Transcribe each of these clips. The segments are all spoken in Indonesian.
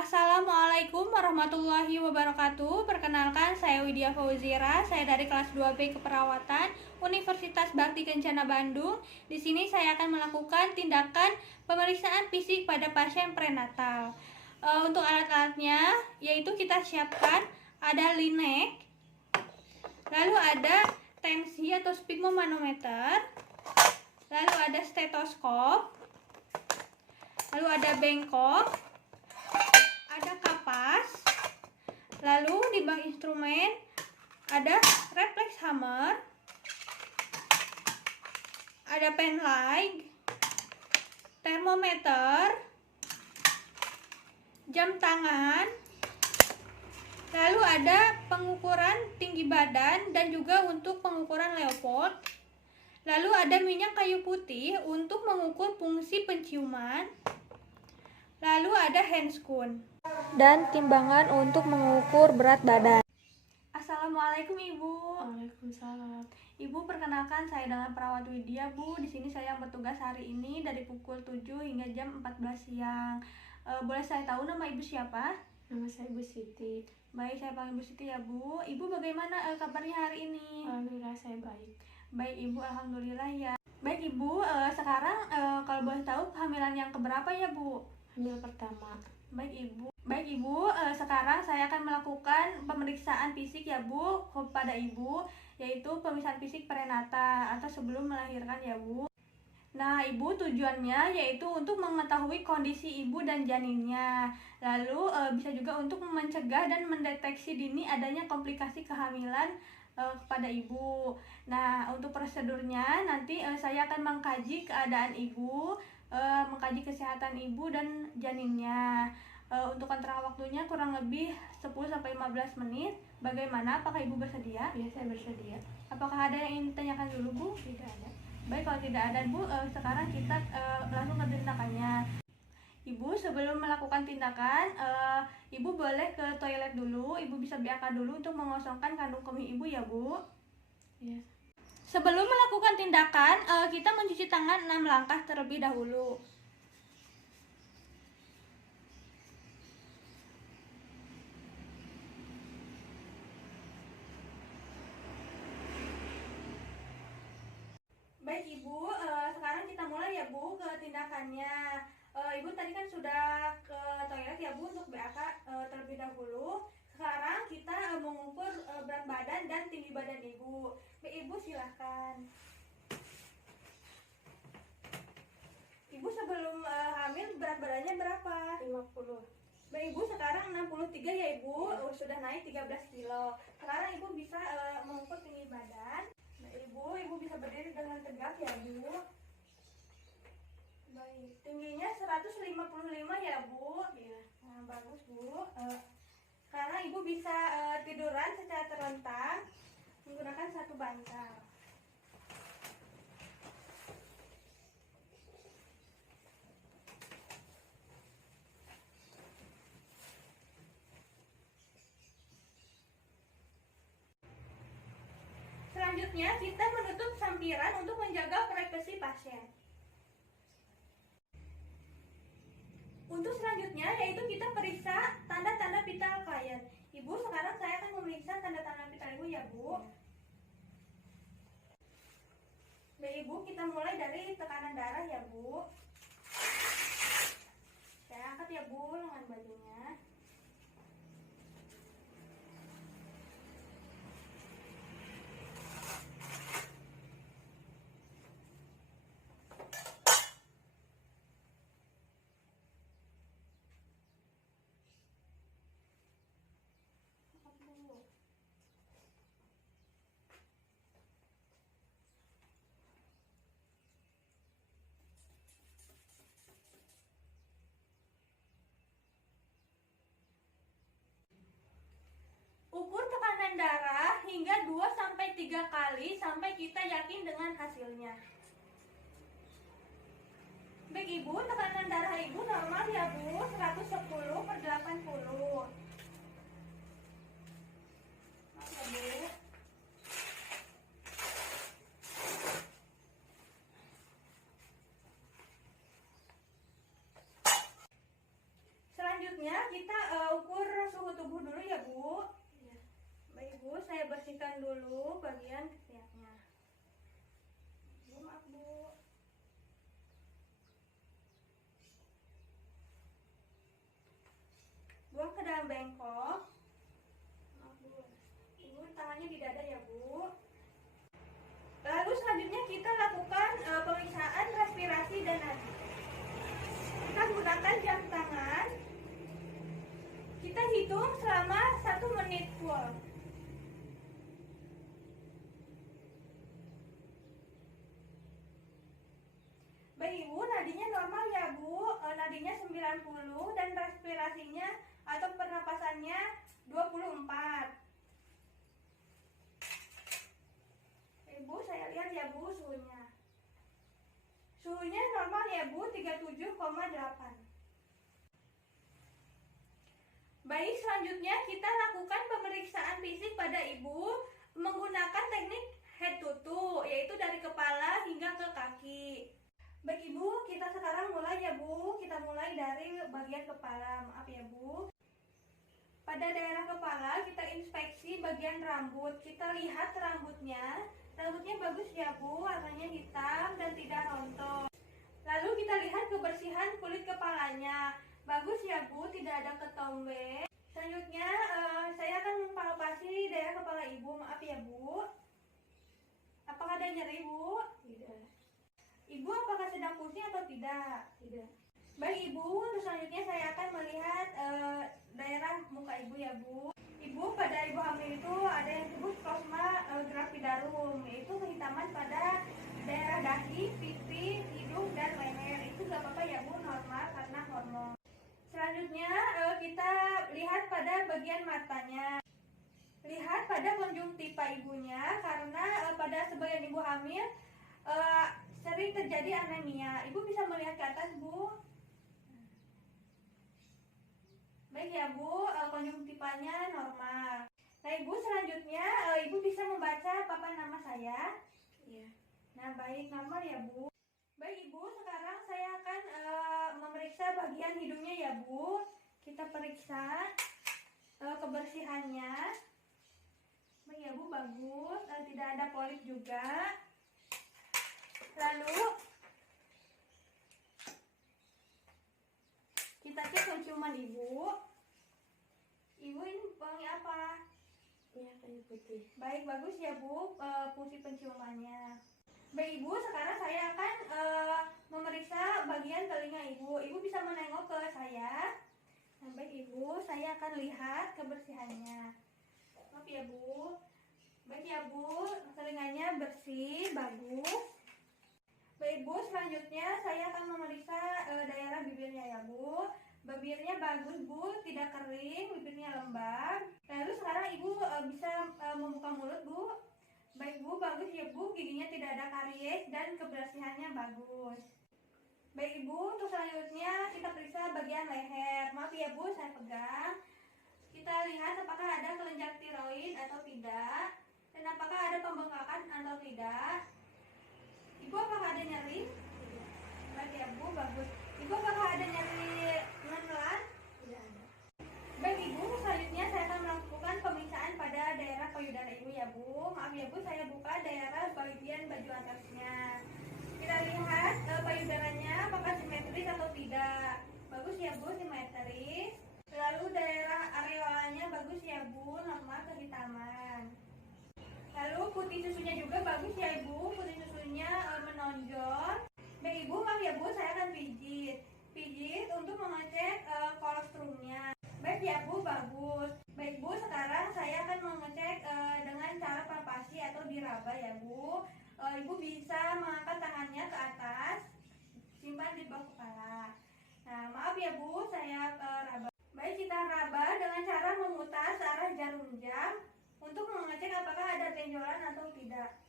Assalamualaikum warahmatullahi wabarakatuh. Perkenalkan, saya Widya Fauzira. Saya dari kelas 2B Keperawatan Universitas Bakti Kencana Bandung. Di sini saya akan melakukan tindakan pemeriksaan fisik pada pasien prenatal. Untuk alat-alatnya, yaitu kita siapkan ada linek, lalu ada tensi atau sphygmomanometer, lalu ada stetoskop, lalu ada bengkok, ada kapas, lalu di bak instrumen ada reflex hammer, ada pen light, termometer, jam tangan, lalu ada pengukuran tinggi badan dan juga untuk pengukuran Leopold, lalu ada minyak kayu putih untuk mengukur fungsi penciuman, lalu ada handscoon dan timbangan untuk mengukur berat badan. Assalamualaikum Ibu. Waalaikumsalam. Ibu, perkenalkan saya dengan perawat Widya, Bu. Di sini saya yang bertugas hari ini dari pukul 7 hingga jam 14 siang. Boleh saya tahu nama Ibu siapa? Nama saya Ibu Siti. Baik, saya panggil Bu Siti ya, Bu. Ibu bagaimana kabarnya hari ini? Alhamdulillah saya baik. Baik Ibu, alhamdulillah ya. Baik Ibu, sekarang kalau boleh tahu kehamilan yang keberapa ya, Bu? Hamil pertama. Baik Ibu, sekarang saya akan melakukan pemeriksaan fisik ya Bu kepada Ibu, yaitu pemeriksaan fisik prenatal atau sebelum melahirkan ya Bu. Nah Ibu, tujuannya yaitu untuk mengetahui kondisi Ibu dan janinnya, lalu bisa juga untuk mencegah dan mendeteksi dini adanya komplikasi kehamilan kepada Ibu. Nah untuk prosedurnya nanti saya akan mengkaji keadaan Ibu, mengkaji kesehatan Ibu dan janinnya. Untuk kontra waktunya kurang lebih 10-15 menit. Bagaimana? Apakah Ibu bersedia? Ya, saya bersedia. Apakah ada yang ingin ditanyakan dulu, Bu? Tidak ada. Baik, kalau tidak ada, Bu, sekarang kita langsung ke tindakannya. Ibu, sebelum melakukan tindakan, Ibu boleh ke toilet dulu. Ibu bisa BAK dulu untuk mengosongkan kandung kemih Ibu ya, Bu. Ya. Sebelum melakukan tindakan, kita mencuci tangan 6 langkah terlebih dahulu. Baik Ibu, sekarang kita mulai ya Bu ke tindakannya. Ibu tadi kan sudah ke toilet ya Bu untuk BAK terlebih dahulu. Sekarang kita mengukur berat badan dan tinggi badan Ibu. Baik Ibu, silahkan. Ibu sebelum hamil berat badannya berapa? 50. Baik Ibu, sekarang 63 ya Ibu, sudah naik 13 kilo. Sekarang Ibu bisa mengukur tinggi badan. Nah, Ibu bisa berdiri dengan tegak ya Bu. Baik, tingginya 155 ya Bu. Ya, nah, bagus Bu. Sekarang Ibu bisa tiduran secara terlentang menggunakan satu bantal. Selanjutnya kita menutup sampiran untuk menjaga privasi pasien. Untuk selanjutnya yaitu kita periksa tanda-tanda vital klien. Ibu, sekarang saya akan memeriksa tanda-tanda vital Ibu ya Bu. Baik Ibu, kita mulai dari tekanan darah ya Bu. Saya angkat ya Bu lengan bajunya. Ukur tekanan darah hingga 2-3 kali sampai kita yakin dengan hasilnya. Baik Ibu, tekanan darah Ibu normal ya Bu, 110/80. Maaf ya Bu. Selanjutnya kita tubuh dulu ya Bu. Iya. Baik Bu, saya bersihkan dulu bagian ketiaknya. Bu, maaf Bu. Buang ke dalam bengkok. Maaf Bu. Ibu tangannya di dada ya Bu. Lalu selanjutnya kita lakukan pemeriksaan respirasi dan nadi. Kita gunakan jam tangan. Kita hitung selama 1 menit full. Baik Ibu, nadinya normal ya Bu. Nadinya 90 dan respirasinya atau pernapasannya 24. Ibu, saya lihat ya Bu suhunya. Suhunya normal ya Bu, 37,8. Baik, selanjutnya kita lakukan pemeriksaan fisik pada Ibu menggunakan teknik head to toe, yaitu dari kepala hingga ke kaki. Baik Ibu, kita sekarang mulai ya Bu. Kita mulai dari bagian kepala, maaf ya Bu. Pada daerah kepala kita inspeksi bagian rambut. Kita lihat rambutnya. Rambutnya bagus ya Bu, warnanya hitam dan tidak rontok. Lalu kita lihat kebersihan kulit kepalanya. Bagus ya Bu, tidak ada ketombe. Selanjutnya saya akan mempalpasi daerah kepala Ibu, maaf ya Bu. Apakah ada nyeri Bu? Tidak. Ibu apakah sedang pusing atau tidak? Tidak. Baik Ibu, selanjutnya saya akan melihat daerah muka Ibu ya Bu. Ibu, pada Ibu hamil itu ada yang disebut krosma gravidarum, yaitu kehitaman pada daerah dahi, pipi, hidung, dan leher. Itu gak apa-apa ya Bu, normal karena hormon. Selanjutnya kita lihat pada bagian matanya. Lihat pada konjungtiva ibunya karena pada sebagian ibu hamil sering terjadi anemia. Ibu bisa melihat ke atas Bu. Baik ya Bu, konjungtivanya normal. Nah Ibu, selanjutnya Ibu bisa membaca papan nama saya. Iya. Nah baik, normal ya Bu. Baik Ibu, sekarang saya akan memeriksa bagian hidungnya ya Bu. Kita periksa kebersihannya. Baik ya Bu, bagus. Tidak ada polip juga. Lalu kita cek penciuman Ibu. Ibu ini wangi apa? Iya, kayu putih. Baik, bagus ya Bu, fungsi penciumannya. Baik Ibu, sekarang saya akan memeriksa bagian telinga Ibu. Ibu bisa menengok ke saya. Nah, baik Ibu, saya akan lihat kebersihannya. Maaf ya Bu. Baik ya Bu, telinganya bersih, bagus. Baik Bu, selanjutnya saya akan memeriksa daerah bibirnya ya Bu. Bibirnya bagus Bu, tidak kering, bibirnya lembab. Lalu sekarang Ibu bisa membuka mulut Bu. Baik Bu, bagus ya Bu, giginya tidak ada karies dan kebersihannya bagus. Baik Ibu, untuk selanjutnya kita periksa bagian leher. Maaf ya Bu, saya pegang. Kita lihat apakah ada kelenjar tiroid atau tidak, dan apakah ada pembengkakan atau tidak. Ibu apakah ada nyeri? Tidak. Baik ya Bu, bagus. Ibu apakah ada nyeri menelan? Tidak ada. Baik Ibu, selanjutnya saya akan melakukan pemeriksaan pada daerah payudara Ibu ya Bu. Maaf ya Bu, saya buka daerah bagian baju atasnya. Kita lihat payudaranya apakah simetris atau tidak. Bagus ya Bu, simetris. Lalu daerah areolanya bagus ya Bu, normal kehitaman. Lalu putih susunya juga bagus ya Ibu, putih susunya menonjol. Baik Ibu, maaf ya Bu, saya akan pijit untuk mengecek kolostrumnya. Baik ya Bu, bagus. Baik Bu, sekarang saya akan mengecek dengan cara palpasi atau diraba ya Bu. Ibu bisa mengangkat tangannya ke atas, simpan di bawah kepala. Nah maaf ya Bu, saya raba. Baik, kita raba dengan cara memutar searah jarum jam untuk mengecek apakah ada benjolan atau tidak.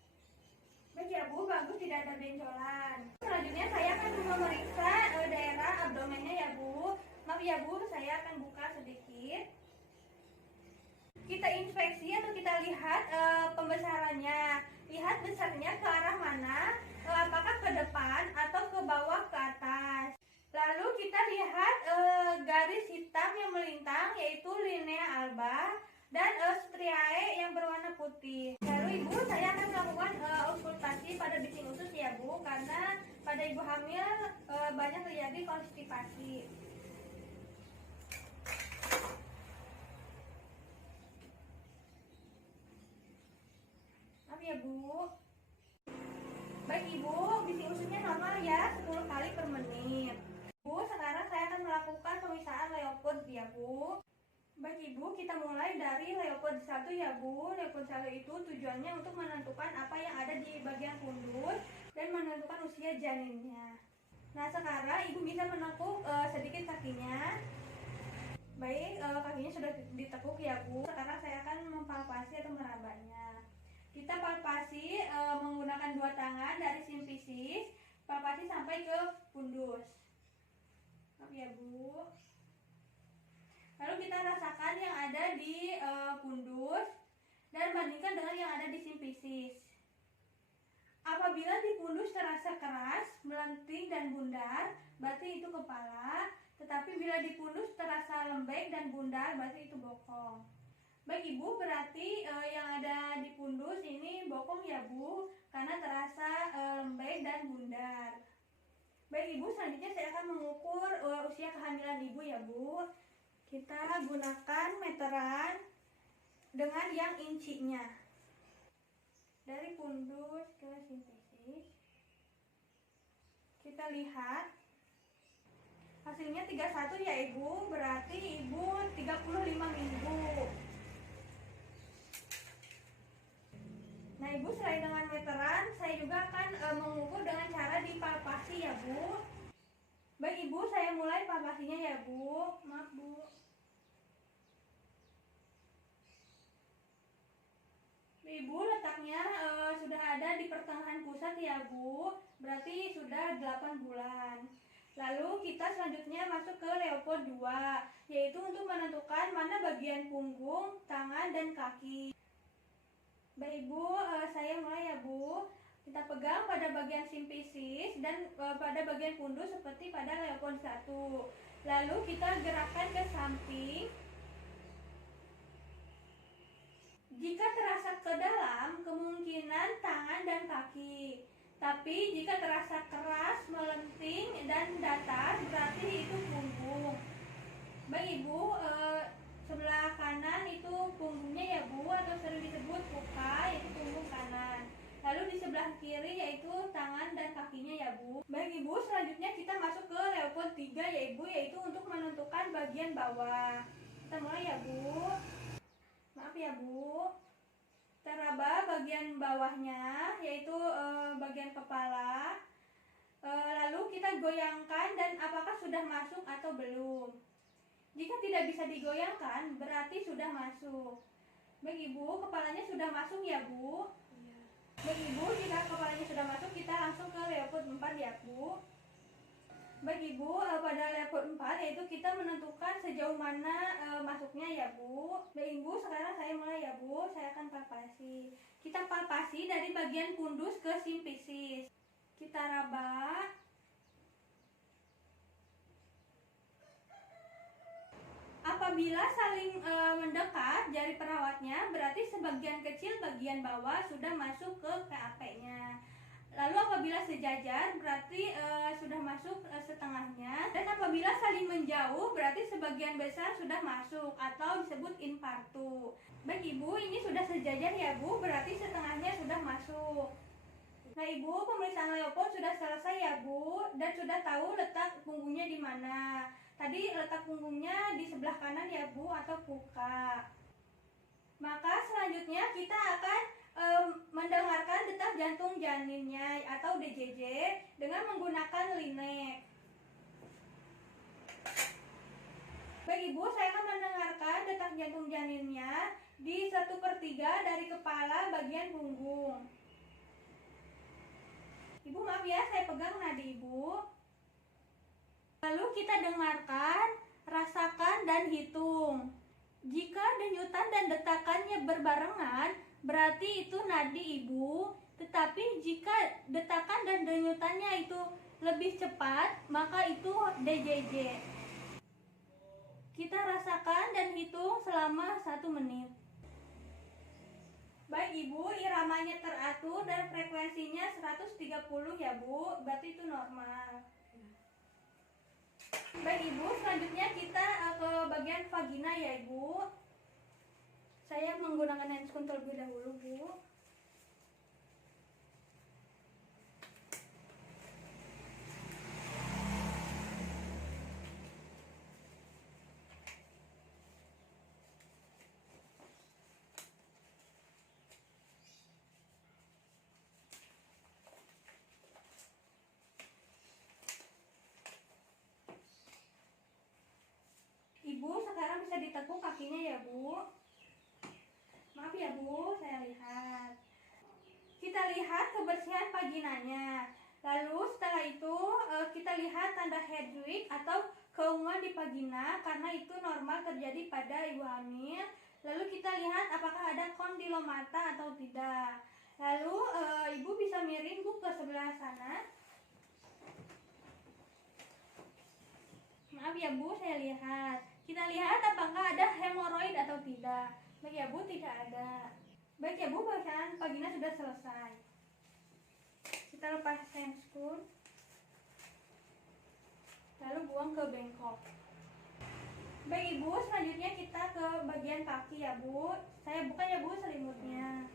Baik ya Bu, bagus, tidak ada benjolan. Selanjutnya saya akan memeriksa daerah abdomennya ya Bu. Maaf ya Bu, saya akan buka sedikit. Kita inspeksi atau kita lihat pembesarannya. Lihat besarnya ke arah mana, apakah ke depan atau ke bawah ke atas. Lalu kita lihat garis hitam yang melintang, yaitu linea alba, dan striae yang berwarna putih. Lalu Ibu, saya akan melakukan auskultasi pada bising usus ya Bu, karena pada ibu hamil banyak terjadi konstipasi. Maaf ya Bu. Baik Ibu, bising ususnya normal ya, 10 kali per menit. Bu, sekarang saya akan melakukan pemisahan Leopard ya Bu. Baik Ibu, kita mulai dari Leopard 1 ya Bu. Leopard 1 itu tujuannya untuk menentukan apa yang ada di bagian pundus dan menentukan usia janinnya. Nah, sekarang Ibu bisa menekuk sedikit kakinya. Baik, kakinya sudah ditekuk ya Bu. Sekarang saya akan mempalpasi atau merabanya. Kita palpasi menggunakan dua tangan dari simfisis, palpasi sampai ke pundus. Maaf ya Bu. Lalu kita rasakan yang ada di pundus dan bandingkan dengan yang ada di simfisis. Apabila di pundus terasa keras, melenting dan bundar, berarti itu kepala. Tetapi bila di pundus terasa lembek dan bundar, berarti itu bokong. Baik Ibu, berarti yang ada di pundus ini bokong ya Bu, karena terasa lembek dan bundar. Baik Ibu, selanjutnya saya akan mengukur usia kehamilan Ibu ya Bu. Kita gunakan meteran dengan yang incinya. Dari pundus ke simfisis. Kita lihat hasilnya 31 ya Ibu, berarti Ibu 35 minggu. Nah Ibu, selain dengan meteran, saya juga akan mengukur dengan cara dipalpasi ya Bu. Baik Ibu, saya mulai palpasinya ya Bu. Maaf Bu. Ibu, letaknya sudah ada di pertengahan pusat ya Bu, berarti sudah 8 bulan. Lalu kita selanjutnya masuk ke Leopard 2, yaitu untuk menentukan mana bagian punggung, tangan, dan kaki. Baik Ibu, saya mulai ya Bu. Kita pegang pada bagian simfisis dan pada bagian pundus seperti pada Leopard 1. Lalu kita gerakkan ke samping. Jika terasa ke dalam, kemungkinan tangan dan kaki. Tapi jika terasa keras, melenting, dan datar, berarti itu punggung. Baik Ibu, sebelah kanan itu punggungnya ya Bu, atau sering disebut puka, yaitu punggung kanan. Lalu di sebelah kiri yaitu tangan dan kakinya ya Bu. Baik Ibu, selanjutnya kita masuk ke Leopard 3 ya Ibu, yaitu untuk menentukan bagian bawah. Kita mulai ya Bu. Maaf ya Bu. Teraba bagian bawahnya, yaitu bagian kepala. Lalu kita goyangkan dan apakah sudah masuk atau belum. Jika tidak bisa digoyangkan, berarti sudah masuk. Baik Ibu, kepalanya sudah masuk ya Bu. Iya. Baik Ibu, jika kepalanya sudah masuk, kita langsung ke Leopard 4 ya Bu. Baik Ibu, pada Leopard 4 yaitu kita menentukan sejauh mana masuknya ya Bu. Baik Ibu, sekarang saya mulai ya Bu. Saya akan palpasi. Kita palpasi dari bagian pundus ke simfisis. Kita raba. Apabila saling mendekat jari perawatnya, berarti sebagian kecil bagian bawah sudah masuk ke PAP-nya. Lalu apabila sejajar berarti sudah masuk setengahnya, dan apabila saling menjauh berarti sebagian besar sudah masuk atau disebut infartu. Baik Ibu, ini sudah sejajar ya Bu, berarti setengahnya sudah masuk. Nah Ibu, pemeriksaan Leopard sudah selesai ya Bu, dan sudah tahu letak punggungnya di mana. Tadi letak punggungnya di sebelah kanan ya Bu, atau puka. Maka selanjutnya kita akan mendengarkan detak jantung janinnya atau DJJ dengan menggunakan linek. Baik Ibu, saya akan mendengarkan detak jantung janinnya di 1/3 dari kepala bagian punggung. Ibu maaf ya, saya pegang nadi Ibu. Lalu kita dengarkan, rasakan, dan hitung. Jika denyutan dan detakannya berbarengan, berarti itu nadi Ibu. Tetapi jika detakan dan denyutannya itu lebih cepat, maka itu DJJ. Kita rasakan dan hitung selama 1 menit. Baik Ibu, iramanya teratur dan frekuensinya 130 ya Bu, berarti itu normal. Baik Ibu, selanjutnya kita ke bagian vagina ya Ibu. Saya menggunakan handscoon terlebih dahulu Bu. Ibu sekarang bisa ditekuk kakinya ya Bu. Maaf ya Bu, saya lihat. Kita lihat kebersihan vaginanya. Lalu setelah itu kita lihat tanda Hedwig atau keunguan di vagina, karena itu normal terjadi pada ibu hamil. Lalu kita lihat apakah ada kondilomata atau tidak. Lalu ibu bisa miring Bu ke sebelah sana. Maaf ya Bu, saya lihat. Kita lihat apakah ada hemoroid atau tidak. Baik ya Bu, tidak ada. Baik ya Bu, pemeriksaan vagina sudah selesai. Kita lepas handscoon. Lalu buang ke bengkok. Baik Ibu, selanjutnya kita ke bagian kaki ya Bu. Saya buka ya Bu selimutnya.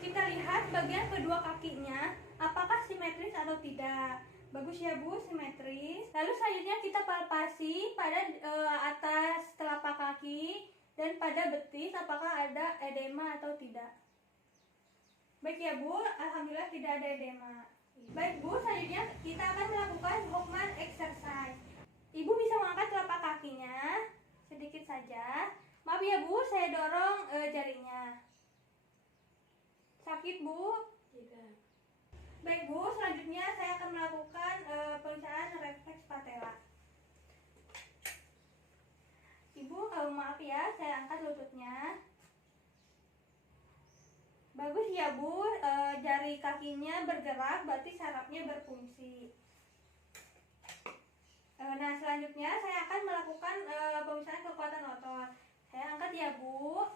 Kita lihat bagian kedua kakinya, apakah simetris atau tidak. Bagus ya Bu, simetris. Lalu selanjutnya kita palpasi pada atas telapak kaki dan pada betis, apakah ada edema atau tidak. Baik ya Bu, alhamdulillah tidak ada edema. Baik Bu, selanjutnya kita akan melakukan Hoffman exercise. Ibu bisa mengangkat telapak kakinya sedikit saja. Maaf ya Bu, saya dorong jarinya. Sakit Bu? Tidak. Baik Bu, selanjutnya saya akan melakukan pemeriksaan refleks patella. Ibu, maaf ya, saya angkat lututnya. Bagus ya Bu, jari kakinya bergerak, berarti sarafnya berfungsi. Nah, selanjutnya saya akan melakukan pemeriksaan kekuatan otot. Saya angkat ya Bu.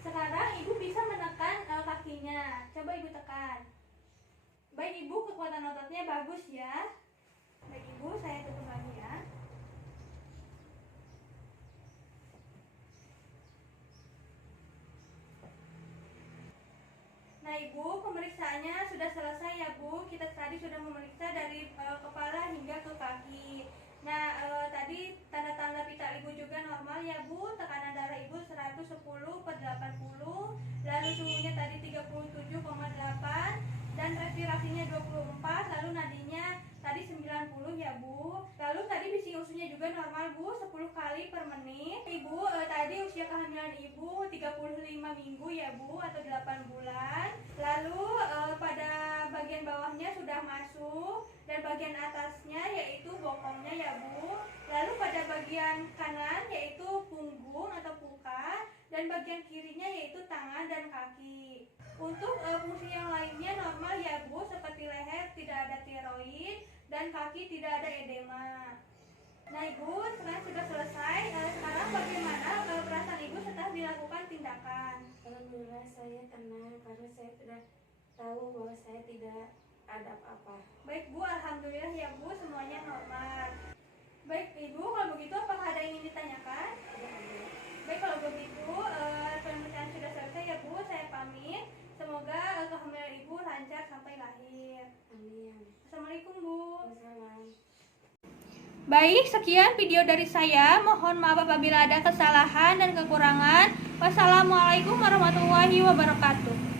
Sekarang Ibu bisa menekan kakinya. Coba Ibu tekan. Baik Ibu, kekuatan ototnya bagus ya. Baik Ibu, saya tutup lagi ya. Nah Ibu, pemeriksaannya sudah selesai ya Bu. Kita tadi sudah memeriksa dari kepala hingga ke kaki. Nah tadi tanda-tanda pita Ibu juga normal ya Bu. Tekanan darah Ibu 110/80. Lalu suhunya tadi 37,8. Dan respirasinya 24, lalu nadinya tadi 90 ya Bu. Lalu tadi bisi ususnya juga normal Bu, 10 kali per menit. Ibu tadi usia kehamilan Ibu 35 minggu ya Bu, atau 8 bulan. Lalu pada bagian bawahnya sudah masuk, dan bagian atasnya yaitu bokongnya ya Bu. Lalu pada bagian kanan yaitu punggung atau puka, dan bagian kirinya yaitu tangan dan kaki. Untuk fungsi yang lainnya normal ya Bu, seperti leher tidak ada tiroid dan kaki tidak ada edema. Nah Ibu, sekarang sudah selesai. Sekarang bagaimana perasaan Ibu setelah dilakukan tindakan? Alhamdulillah saya tenang karena saya sudah tahu bahwa saya tidak ada apa-apa. Baik Bu, alhamdulillah ya Bu, semuanya normal. Baik Ibu, kalau begitu apakah ada yang ingin ditanyakan? Tidak ada. Baik, kalau begitu pemeriksaan sudah selesai ya Bu, saya pamit. Semoga kehamilan Ibu lancar sampai lahir. Amin. Assalamualaikum Bu. Wassalam. Baik, sekian video dari saya. Mohon maaf apabila ada kesalahan dan kekurangan. Wassalamualaikum warahmatullahi wabarakatuh.